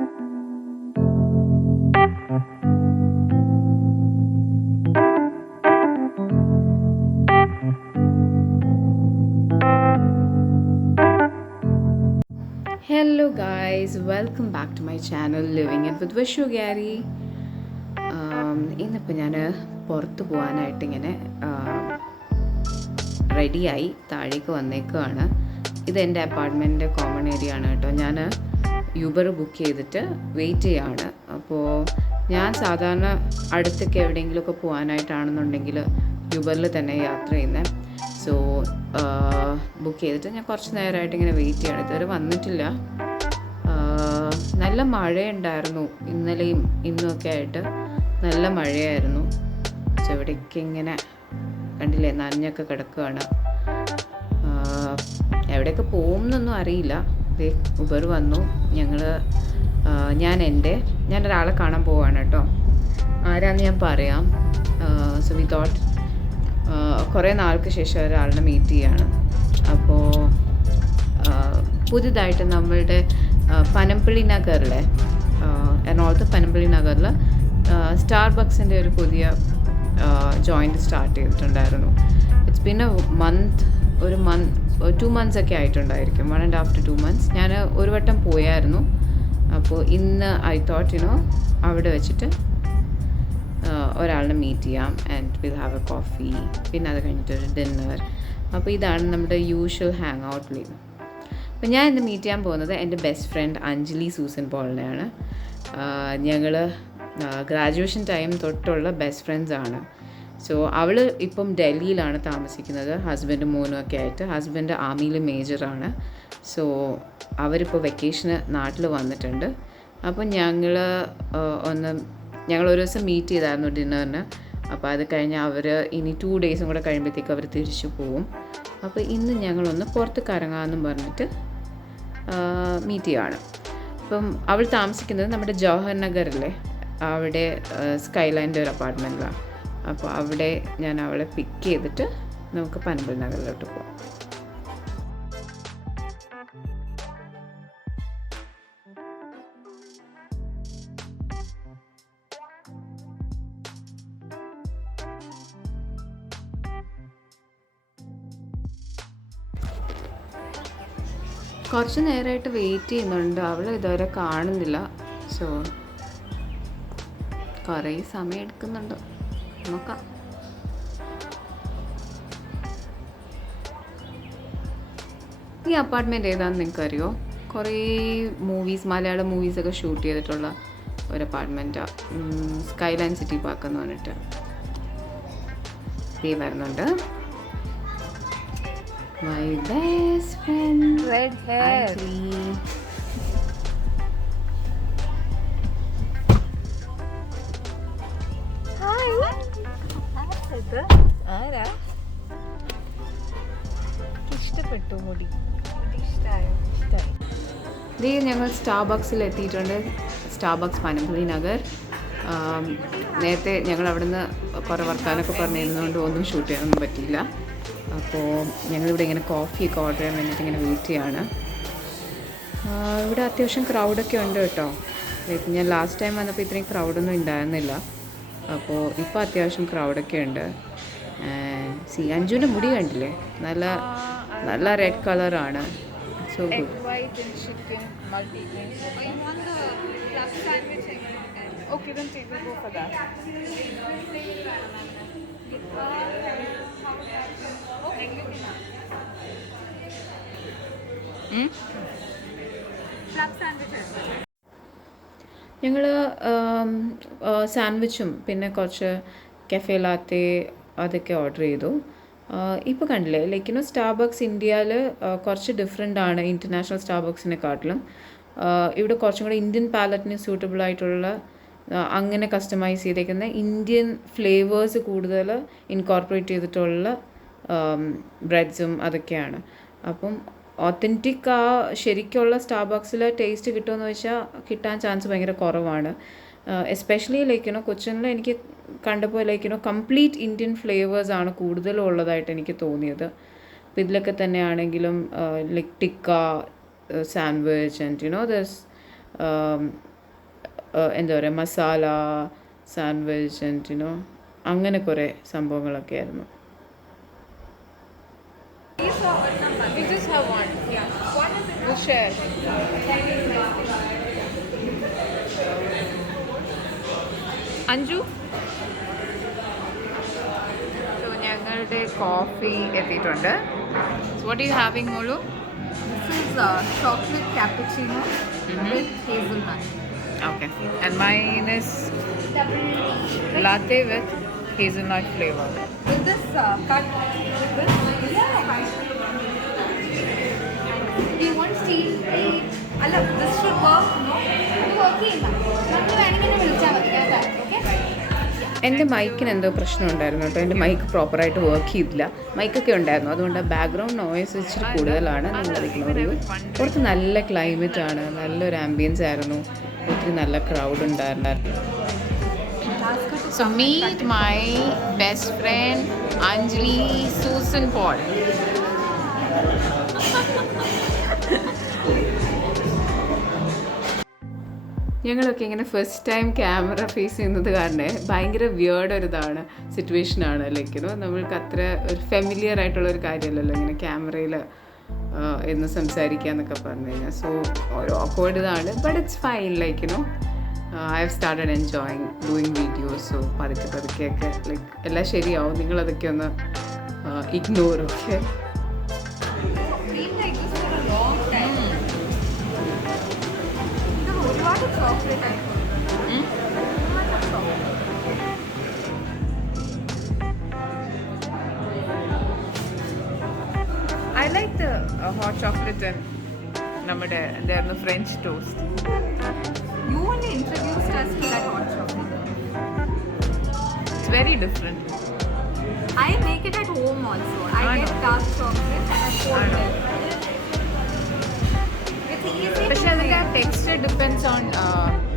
Hello guys, welcome back to my channel Living It with Vishu Gary. ഇന്നിപ്പോൾ ഞാൻ പുറത്ത് പോകാനായിട്ട് ഇങ്ങനെ റെഡിയായി താഴേക്ക് വന്നേക്കുകയാണ്. ഇത് എൻ്റെ അപ്പാർട്ട്മെൻറ്റിൻ്റെ കോമൺ ഏരിയ ആണ് കേട്ടോ. ഞാൻ യൂബർ ബുക്ക് ചെയ്തിട്ട് വെയിറ്റ് ചെയ്യുകയാണ്. അപ്പോൾ ഞാൻ സാധാരണ അടുത്തൊക്കെ എവിടെയെങ്കിലുമൊക്കെ പോകാനായിട്ടാണെന്നുണ്ടെങ്കിൽ യൂബറിൽ തന്നെ യാത്ര ചെയ്യുന്നത്. സോ ബുക്ക് ചെയ്തിട്ട് ഞാൻ കുറച്ച് നേരമായിട്ട് ഇങ്ങനെ വെയിറ്റ് ചെയ്യണം. ഇതുവരെ വന്നിട്ടില്ല. നല്ല മഴയുണ്ടായിരുന്നു ഇന്നലെയും ഇന്നുമൊക്കെ ആയിട്ട്. നല്ല മഴയായിരുന്നു. സോ ഇവിടേക്ക് ഇങ്ങനെ കണ്ടില്ലേ, നനഞ്ഞൊക്കെ കിടക്കുകയാണ്. എവിടെയൊക്കെ പോകുമെന്നൊന്നും അറിയില്ല. ഉബർ വന്നു. ഞാനൊരാളെ കാണാൻ പോവാണ് കേട്ടോ. ആരാന്ന് ഞാൻ പറയാം. സോ വി തോട്ട് കുറേ നാൾക്ക് ശേഷം ഒരാളിനെ മീറ്റ് ചെയ്യാണ്. അപ്പോൾ പുതിയതായിട്ട് നമ്മളുടെ പനമ്പള്ളി നഗറിലെ എറണാകുളത്ത് പനമ്പള്ളി നഗറിൽ സ്റ്റാർബക്സിൻ്റെ ഒരു പുതിയ ജോയിൻറ്റ് സ്റ്റാർട്ട് ചെയ്തിട്ടുണ്ടായിരുന്നു. ഇറ്റ്സ് ബീൻ ഒരു മന്ത് 2 months ഒക്കെ ആയിട്ടുണ്ടായിരിക്കും. 1.5 to 2 months. ഞാൻ ഒരു വട്ടം പോയായിരുന്നു. അപ്പോൾ ഇന്ന് ഐ തോട്ട് അവിടെ വെച്ചിട്ട് ഒരാളിനെ മീറ്റ് ചെയ്യാം and will have A coffee. പിന്നെ അത് കഴിഞ്ഞിട്ടൊരു ഡിന്നർ. അപ്പോൾ ഇതാണ് നമ്മുടെ യൂഷ്വൽ ഹാങ് ഔട്ട് പ്ലേസ്. അപ്പോൾ ഞാൻ ഇന്ന് മീറ്റ് ചെയ്യാൻ പോകുന്നത് എൻ്റെ ബെസ്റ്റ് ഫ്രണ്ട് അഞ്ജലി സൂസൻ പോളിനെയാണ്. ഞങ്ങൾ ഗ്രാജുവേഷൻ ടൈം തൊട്ടുള്ള ബെസ്റ്റ് ഫ്രണ്ട്സാണ്. സോ അവൾ ഇപ്പം ഡൽഹിയിലാണ് താമസിക്കുന്നത്, ഹസ്ബൻഡും മോനും ഒക്കെ ആയിട്ട്. ഹസ്ബൻഡ് ആർമിയിൽ മേജറാണ്. സോ അവരിപ്പോൾ വെക്കേഷന് നാട്ടിൽ വന്നിട്ടുണ്ട്. അപ്പോൾ ഞങ്ങൾ ഒരു ദിവസം മീറ്റ് ചെയ്തായിരുന്നു ഡിന്നറിന്. അപ്പോൾ അത് കഴിഞ്ഞ് അവർ ഇനി 2 days കൂടെ കഴിയുമ്പോഴത്തേക്ക് അവർ തിരിച്ചു പോവും. അപ്പോൾ ഇന്ന് ഞങ്ങളൊന്ന് പുറത്ത് കറങ്ങാമെന്നും പറഞ്ഞിട്ട് മീറ്റ് ചെയ്യുകയാണ്. അപ്പം അവൾ താമസിക്കുന്നത് നമ്മുടെ ജവഹർ നഗറിലെ അവിടെ സ്കൈലൈൻ്റെ ഒരു അപ്പാർട്ട്മെൻറ്റിലാണ്. അപ്പോൾ അവിടെ ഞാൻ അവളെ പിക്ക് ചെയ്തിട്ട് നമുക്ക് പനമ്പള്ളി നഗറിലോട്ട് പോകാം. കുറച്ച് നേരമായിട്ട് വെയിറ്റ് ചെയ്യുന്നുണ്ട്. അവൾ ഇതുവരെ കാണുന്നില്ല. സോ കുറേ സമയം എടുക്കുന്നുണ്ട്. നോക്കാം. ഈ അപ്പാർട്ട്മെൻറ്റ് ഏതാണെന്ന് നിങ്ങൾക്കറിയോ? കുറേ മലയാളം മൂവീസൊക്കെ ഷൂട്ട് ചെയ്തിട്ടുള്ള ഒരു അപ്പാർട്ട്മെൻറ്റാണ്. സ്കൈലൈൻ സിറ്റി പാർക്ക് എന്ന് പറഞ്ഞിട്ട് വരുന്നുണ്ട്. My best friend, red hair. Hi. ആരാ? ഇഷ്ടപ്പെട്ടു മുടി? ഇഷ്ടമായി. ഞങ്ങൾ സ്റ്റാർബക്സിൽ എത്തിയിട്ടുണ്ട്. സ്റ്റാർബക്സ് പനമ്പള്ളി നഗർ. നേരത്തെ ഞങ്ങൾ അവിടുന്ന് കുറേ വർത്താനൊക്കെ പറഞ്ഞിരുന്നതുകൊണ്ട് ഒന്നും ഷൂട്ട് ചെയ്യാനൊന്നും പറ്റിയില്ല. അപ്പോൾ ഞങ്ങളിവിടെ ഇങ്ങനെ കോഫിയൊക്കെ ഓർഡർ ചെയ്യാൻ വേണ്ടിയിട്ട് ഇങ്ങനെ വെയിറ്റ് ചെയ്യാണ്. ഇവിടെ അത്യാവശ്യം ക്രൗഡൊക്കെ ഉണ്ട് കേട്ടോ. ഞാൻ ലാസ്റ്റ് ടൈം വന്നപ്പോൾ ഇത്രയും ക്രൗഡൊന്നും ഉണ്ടായിരുന്നില്ല. അപ്പോൾ ഇപ്പോൾ അത്യാവശ്യം ക്രൗഡൊക്കെ ഉണ്ട്. അഞ്ജുവിൻ്റെ മുടി കണ്ടില്ലേ, നല്ല റെഡ് കളറാണ്. So good. Okay, then we'll go for that. ഞങ്ങൾ സാൻഡ്വിച്ചും പിന്നെ കുറച്ച് കഫേ ലാത്തെ അതൊക്കെ ഓർഡർ ചെയ്തു. ഇപ്പോൾ കണ്ടില്ലേ, സ്റ്റാർബക്സ് ഇന്ത്യയിൽ കുറച്ച് ഡിഫറെൻ്റ് ആണ് ഇൻ്റർനാഷണൽ സ്റ്റാർബക്സിനെക്കാട്ടിലും. ഇവിടെ കുറച്ചും കൂടെ ഇന്ത്യൻ പാലറ്റിന് സ്യൂട്ടബിൾ ആയിട്ടുള്ള അങ്ങനെ കസ്റ്റമൈസ് ചെയ്തേക്കുന്ന ഇന്ത്യൻ ഫ്ലേവേഴ്സ് കൂടുതൽ ഇൻകോർപ്പറേറ്റ് ചെയ്തിട്ടുള്ള ബ്രെഡ്സും അതൊക്കെയാണ്. അപ്പം ഒത്തൻറ്റിക് ശരിക്കുള്ള സ്റ്റാർബക്സിൽ ടേസ്റ്റ് കിട്ടുമെന്ന് വെച്ചാൽ കിട്ടാൻ ചാൻസ് ഭയങ്കര കുറവാണ്. എസ്പെഷ്യലി കൊച്ചിനിൽ എനിക്ക് കണ്ടപ്പോൾ കംപ്ലീറ്റ് ഇന്ത്യൻ ഫ്ലേവേഴ്സാണ് കൂടുതലും ഉള്ളതായിട്ട് എനിക്ക് തോന്നിയത്. അപ്പോൾ ഇതിലൊക്കെ തന്നെ ആണെങ്കിലും ടിക്ക സാൻഡ്വിച്ച് ആൻഡ് ദിസ് എന്താ പറയുക മസാല സാൻഡ്വിച്ച് ആൻഡ് അങ്ങനെ കുറേ സംഭവങ്ങളൊക്കെ ആയിരുന്നു. We just have one. Yeah. One is we'll share. Anju? So ഞങ്ങളുടെ കോഫി എത്തിയിട്ടുണ്ട്. വാട്ട് യു ഹാവിങ് മോളു? This is chocolate cappuccino with hazelnut. Okay. And mine is latte with hazelnut flavor. With this cut with this? Yeah. Do you want steel plate? Allah, this should work, no? It working. നമ്മൾ വേണമെങ്കിൽ വിളിച്ചാൽ മതി കേട്ടോ. Okay? എൻ്റെ മൈക്കിന് എന്തോ പ്രശ്നം ഉണ്ടായിരുന്നു കേട്ടോ. എൻ്റെ മൈക്ക് പ്രോപ്പറായിട്ട് വർക്ക് ചെയ്തില്ല. മൈക്കൊക്കെ ഉണ്ടായിരുന്നു, അതുകൊണ്ട് ബാക്ക്ഗ്രൗണ്ട് നോയ്സ് ഇച്ചിരി കൂടുതലാണ്. നിങ്ങൾ ഇഗ്നോർ ചെയ്യൂ. പുറത്ത് നല്ല ക്ലൈമറ്റ് ആണ്, നല്ലൊരു ആംബിയൻസ് ആയിരുന്നു, ഒത്തിരി നല്ല ക്രൗഡ് ഉണ്ടായിരുന്നു. So meet my best friend Anjali Susan Paul. ഞങ്ങളൊക്കെ ഇങ്ങനെ ഫസ്റ്റ് ടൈം ക്യാമറ ഫേസ് ചെയ്യുന്നത് കാരണം ഭയങ്കര വിയേർഡ് ഒരിതാണ് സിറ്റുവേഷനാണ്. ലൈക്ക് നമ്മൾക്ക് അത്ര ഒരു ഫെമിലിയർ ആയിട്ടുള്ളൊരു കാര്യമല്ലല്ലോ ഇങ്ങനെ ക്യാമറയിൽ എന്ന് സംസാരിക്കുക എന്നൊക്കെ പറഞ്ഞു കഴിഞ്ഞാൽ. സോ ഒരു ഓക്വേർഡ് ഇതാണ്, but it's fine. Like I have started enjoying doing videos. So പതുക്കെയൊക്കെ ലൈക്ക് എല്ലാം ശരിയാവും. നിങ്ങളതൊക്കെ ഒന്ന് ഇഗ്നോർ. ഓക്കെ, ഒരുപാട് ചോക്ലേറ്റ് ആയി. I like the hot chocolate and നമ്മുടെ എന്തായിരുന്നു French toast. You only introduced us to that hot chocolate. It's very different. I make it at home also. I I get know. dark chocolate and I pour I know. it. It's easy പക്ഷെ to അതിൻ്റെ make. Texture depends on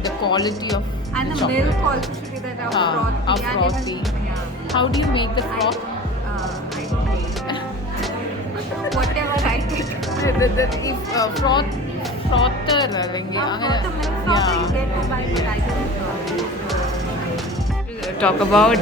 the quality of And the chocolate. milk also should be that Ah, frothy. are And frothy. even, yeah. How do you make the froth? I don't know. Whatever I take. frother അല്ലെങ്കിൽ അങ്ങനെ. The milk frother you get to buy, but I don't know. Talk about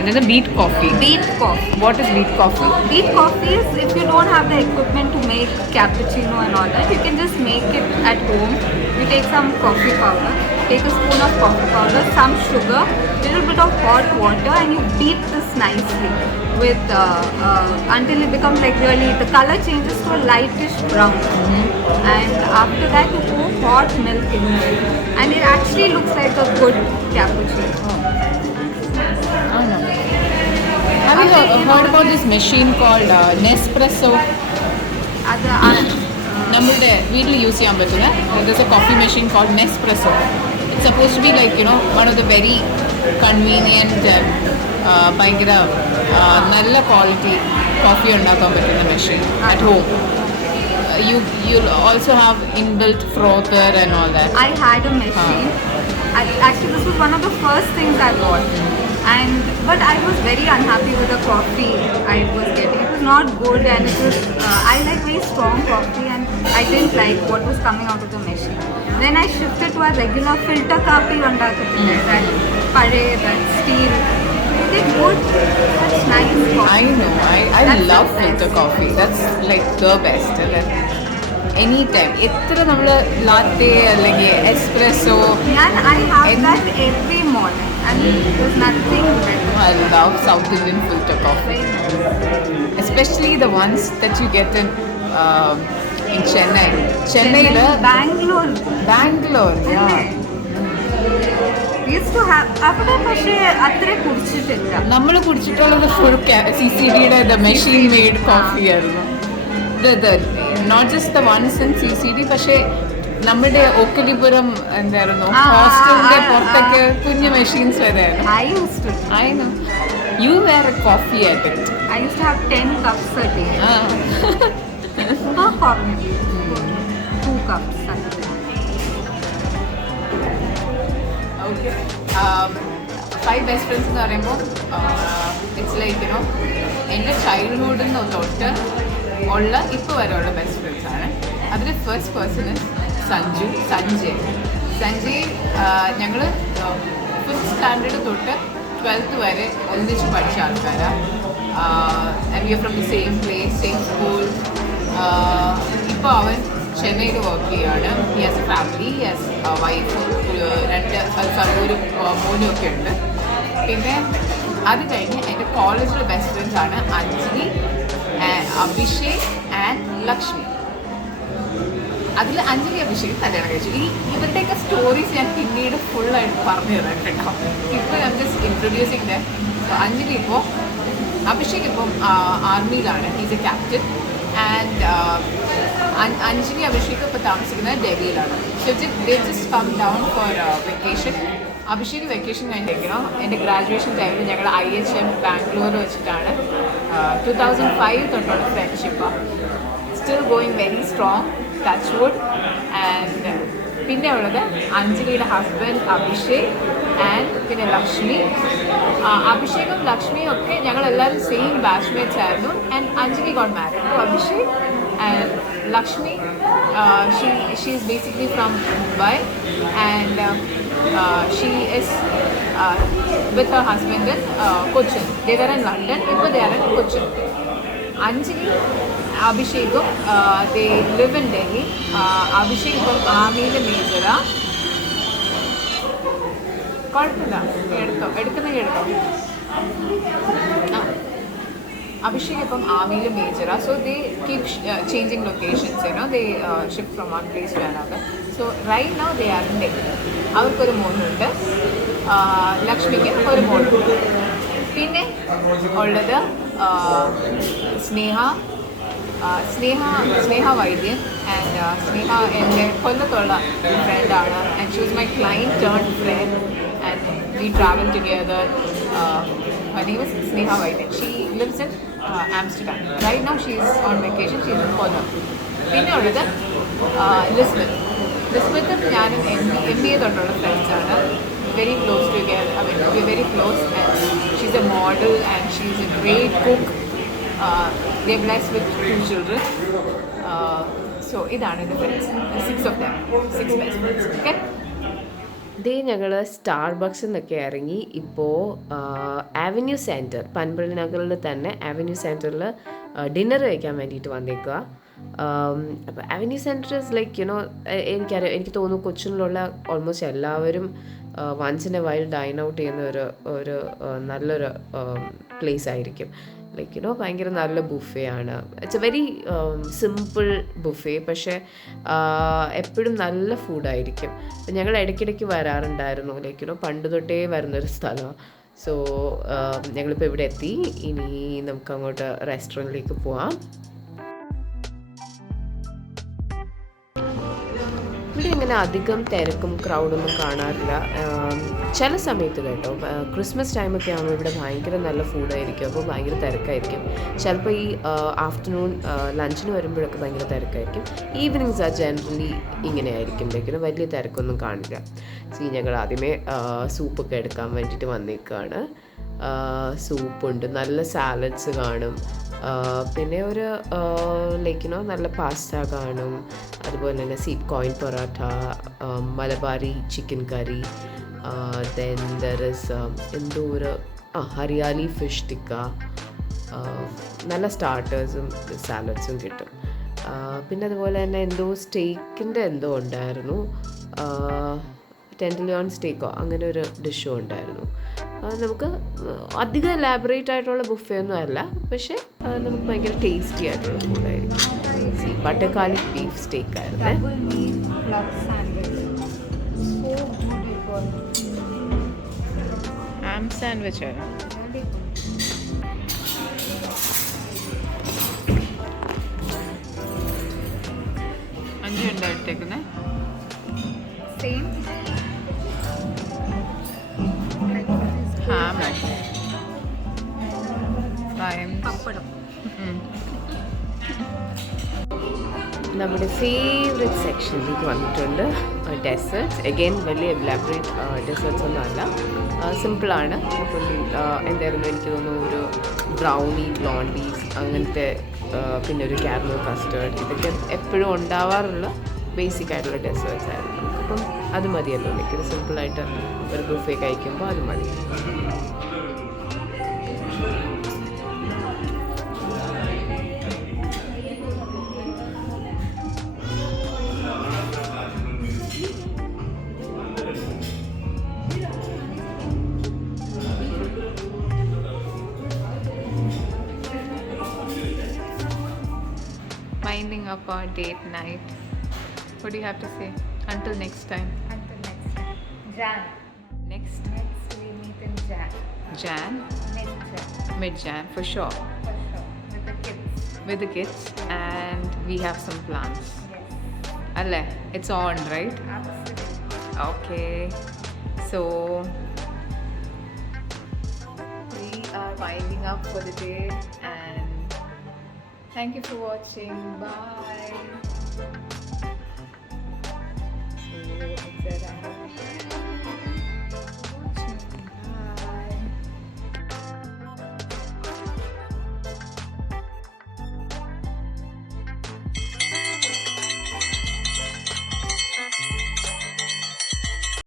another beet coffee. Beet coffee. What is beet coffee? Beet coffee is if you don't have the equipment to make cappuccino and all that, you can just make it at home. You take some coffee powder, take a spoon of coffee powder, some sugar, little bit of hot water, and you beat this nicely with until it becomes like really the color changes to a lightish brown. And after that you pour hot milk in it, and it actually looks like a good cappuccino. I know. Have you heard about this machine called Nespresso? നമ്മളുടെ വീട്ടിൽ use ചെയ്യാൻ പറ്റുന്ന there's a coffee machine called Nespresso. It's supposed to be like one of the very convenient ഭയങ്കര നല്ല quality coffee ഉണ്ടാക്കാൻ പറ്റുന്ന machine at home. You'll also have inbuilt frother and all that. I had a machine. Actually, this was one of the first things I bought. But I was very unhappy with the coffee I was getting. It was not good, and it was I like very strong coffee, and I didn't like what was coming out of the machine. Then I shifted to a regular filter coffee on that that steel. It's good. That's nice coffee. I know. I That's love the filter best. coffee. That's like the best. Any time. എത്ര നമ്മൾ latte അല്ലെങ്കിൽ espresso. I have that every morning, and there's nothing better. I love South Indian filter coffee, especially the ones that you get in Chennai. Bangalore, yeah. We used to have അവിടെ പക്ഷേ അത്ര കുടിച്ചിട്ടില്ല. നമ്മൾ കുടിച്ചിട്ടുള്ളത് full CCDയുടെ the machine made coffee ആയിരുന്നു. Not just the ones in CCD, പക്ഷേ നമ്മുടെ ഓക്കലിപുരം എന്തായിരുന്നു ഹോസ്റ്റലിന്റെ പുറത്തൊക്കെ കുഞ്ഞു മെഷീൻസ് വരെയാണ്. I used to. I know. You were a coffee addict. I used to have 10 cups a day. Super formula. 2 cups. Okay. 5 best friends എന്ന് പറയുമ്പോൾ it's like എൻ്റെ ചൈൽഡ്ഹുഡിൽ നിന്ന് തൊട്ട് ഉള്ള ഇപ്പോൾ വരെയുള്ള ബെസ്റ്റ് ഫ്രണ്ട്സ് ആണ്. അതിൽ ഫസ്റ്റ് പേഴ്സൺ സഞ്ജയ്. സഞ്ജയ് ഞങ്ങൾ 5th സ്റ്റാൻഡേർഡ് തൊട്ട് 12th വരെ ഒന്നിച്ച് പഠിച്ച ആൾക്കാരാണ്. And we are from the same place, same school. ഇപ്പോൾ അവൻ ചെന്നൈയിൽ വർക്ക് ചെയ്യുകയാണ്. He has a family, he has wife, 2 ഒരു മോനും ഒക്കെ ഉണ്ട്. പിന്നെ അത് കഴിഞ്ഞ് എൻ്റെ കോളേജിലെ ബെസ്റ്റ് ഫ്രണ്ട്സ് ആണ് അഞ്ജലി, അഭിഷേക് ആൻഡ് ലക്ഷ്മി. അതിൽ അഞ്ജലി അഭിഷേക് കല്യാണം കഴിച്ചു. ഇവരുടെയൊക്കെ സ്റ്റോറീസ് ഞാൻ പിന്നീട് ഫുള്ളായിട്ട് പറഞ്ഞു തരാം കേട്ടോ. ഇപ്പോൾ ഞാൻ ജസ്റ്റ് ഇൻട്രൊഡ്യൂസിങ് ദ. അഞ്ജലി ഇപ്പോൾ, അഭിഷേക് ഇപ്പം ആർമിയിലാണ്, he's a captain. And Anjali Abhishek ഇപ്പോൾ താമസിക്കുന്നത് ഡൽഹിയിലാണ്. So just come down for vacation. Abhishek vacation കഴിഞ്ഞിരിക്കണം. എൻ്റെ ഗ്രാജുവേഷൻ ടൈമിൽ ഞങ്ങൾ IHM ബാംഗ്ലൂർ വെച്ചിട്ടാണ് 2005 തൊട്ടുള്ള ഫ്രണ്ട്ഷിപ്പാണ്. Still going very strong, touch wood. And പിന്നെ ഉള്ളത് അഞ്ജലിയുടെ ഹസ്ബൻഡ് അഭിഷേക് ആൻഡ് പിന്നെ ലക്ഷ്മി. അഭിഷേകും ലക്ഷ്മിയും ഒക്കെ ഞങ്ങളെല്ലാവരും സെയിം ബാച്ച്മേറ്റ്സ് ആയിരുന്നു. And Anjali got married to Abhishek. And Lakshmi, she is basically from Mumbai. And she is with her husband in Cochin. They were in London, now they are in Cochin. Anjali, Abhishekum, they live in Delhi. Abhishek from army le major. കുഴപ്പമില്ല, എടുക്കുന്നോ. Abhishek ഇപ്പം ആർമിയിൽ മേജറാണ്. So they keep changing locations, they shift from one place to another. So right now they are in Delhi. അവർക്കൊരു മോനുണ്ട്, ലക്ഷ്മിക്ക് ഒരു മോനുണ്ട്. പിന്നെ ഉള്ളത് സ്നേഹ വൈദ്യൻ. ആൻഡ് സ്നേഹ എൻ്റെ കൊല്ലത്തുള്ള ഫ്രണ്ടാണ്. And she was my client turn friend. And we travel together. Her name is Sneha Vaidyan. She lives in Amsterdam. Right now she is on vacation. She is in Kollam. പിന്നെ ഉള്ളത് ലിസ്ബത്തും ഞാനും MBA തൊട്ടുള്ള ഫ്രണ്ട്സാണ്. Very close together. I mean, we are very close. And she's a model and she's a great cook. They are blessed with 2 children. So ഇതാണ് എൻ്റെ friends. 6 of them. 6 best friends. Okay? ഇതേ ഞങ്ങൾ സ്റ്റാർബക്സിൽ നിന്നൊക്കെ ഇറങ്ങി ഇപ്പോൾ ആവന്യൂ centre, പൻപള്ളി നഗറിൽ തന്നെ ആവന്യൂ സെൻറ്ററിൽ ഡിന്നർ കഴിക്കാൻ വേണ്ടിയിട്ട് വന്നേക്കുക. അപ്പോൾ ആവന്യൂ സെൻറ്റർ ഇസ് ലൈക്ക് എനിക്കറിയാം, എനിക്ക് തോന്നുന്നു കൊച്ചിനിലുള്ള ഓൾമോസ്റ്റ് എല്ലാവരും once in a while dine out ചെയ്യുന്ന ഒരു നല്ലൊരു പ്ലേസ് ആയിരിക്കും. ലൈക്ക് ഭയങ്കര നല്ല ബുഫേ ആണ്. It's A very simple buffet, പക്ഷേ എപ്പോഴും നല്ല ഫുഡായിരിക്കും. ഞങ്ങൾ ഇടയ്ക്കിടയ്ക്ക് വരാറുണ്ടായിരുന്നു. ലൈക്ക് പണ്ട് തൊട്ടേ വരുന്നൊരു സ്ഥലമാണ്. സോ ഞങ്ങളിപ്പോൾ ഇവിടെ എത്തി. ഇനി നമുക്ക് അങ്ങോട്ട് റെസ്റ്റോറൻറ്റിലേക്ക് പോവാം. ഇവിടെ ഇങ്ങനെ അധികം തിരക്കും ക്രൗഡൊന്നും കാണാറില്ല. ചില സമയത്ത് കേട്ടോ, ക്രിസ്മസ് ടൈമൊക്കെ ആകുമ്പോൾ ഇവിടെ ഭയങ്കര നല്ല ഫുഡായിരിക്കും. അപ്പോൾ ഭയങ്കര തിരക്കായിരിക്കും. ചിലപ്പോൾ ഈ ആഫ്റ്റർനൂൺ ലഞ്ചിന് വരുമ്പോഴൊക്കെ ഭയങ്കര തിരക്കായിരിക്കും. ഈവനിങ്സ് ആ ജനറലി ഇങ്ങനെ ആയിരിക്കും. വലിയ തിരക്കൊന്നും കാണില്ല. ഞങ്ങൾ ആദ്യമേ സൂപ്പൊക്കെ എടുക്കാൻ വേണ്ടിയിട്ട് വന്നേക്കാണ്. സൂപ്പുണ്ട്, നല്ല സാലഡ്സ് കാണും, പിന്നെ ഒരു ലൈക്കിനോ നല്ല പാസ്ത കാണും. അതുപോലെ തന്നെ sweet coin parotta, Malabari chicken curry, then there is എന്തോ ഒരു ഹരിയാലി ഫിഷ് ടിക്ക. നല്ല സ്റ്റാർട്ടേഴ്സും സാലഡ്സും കിട്ടും. പിന്നെ അതുപോലെ തന്നെ എന്തോ സ്റ്റേക്കിൻ്റെ എന്തോ ഉണ്ടായിരുന്നു, ടെൻഡർലോൺ സ്റ്റേക്കോ അങ്ങനെ ഒരു ഡിഷും ഉണ്ടായിരുന്നു. നമുക്ക് അധികം എലാബറേറ്റ് ആയിട്ടുള്ള ബുഫേ ഒന്നും അല്ല, പക്ഷേ നമുക്ക് ഭയങ്കര ടേസ്റ്റി ആയിട്ടുള്ള ഫുഡായിരിക്കും. ബട്ടർ ഗാർലിക് ബീഫ് സ്റ്റേക്ക് ആയിരുന്നേ. ആം സാൻഡ്വിച്ച് ആണ്. അഞ്ചുണ്ടോ എടുത്തേക്കുന്നത്? സെയിം ഹാമോ ഫ്രൈം പപ്പടം. നമ്മുടെ ഫേവറേറ്റ് സെക്ഷനിലേക്ക് വന്നിട്ടുണ്ട്. ഡെസേർട്ട്സ്. എഗെയിൻ വലിയ എലാബറേറ്റ് ഡെസേർട്ട്സ് ഒന്നും അല്ല, സിമ്പിളാണ്. എന്തായിരുന്നു എനിക്ക് തോന്നുന്നു ഒരു ബ്രൗണി, ബ്ലോണ്ടീസ് അങ്ങനത്തെ, പിന്നെ ഒരു കാരമൽ കസ്റ്റേർഡ്, ഇതൊക്കെ എപ്പോഴും ഉണ്ടാവാറുള്ള ബേസിക് ആയിട്ടുള്ള ഡെസേർട്ട്സ് ആയിരുന്നു. അപ്പം അത് മതിയല്ലോ, ലൈക്ക് ഇത് സിമ്പിളായിട്ട് ഒരു ബുഫേ കഴിക്കുമ്പോൾ അത് മതി. Winding up our date night. What do you have to say? Until next time. Until next time. Jan. Next Next we meet in Jan. Jan, Mid-Jan. mid-Jan for sure. For sure. With the kids. With the kids, and we have some plans. Yes. Alle, it's on, right? Absolutely. Okay. So we are winding up for the day, and thank you for watching. Bye.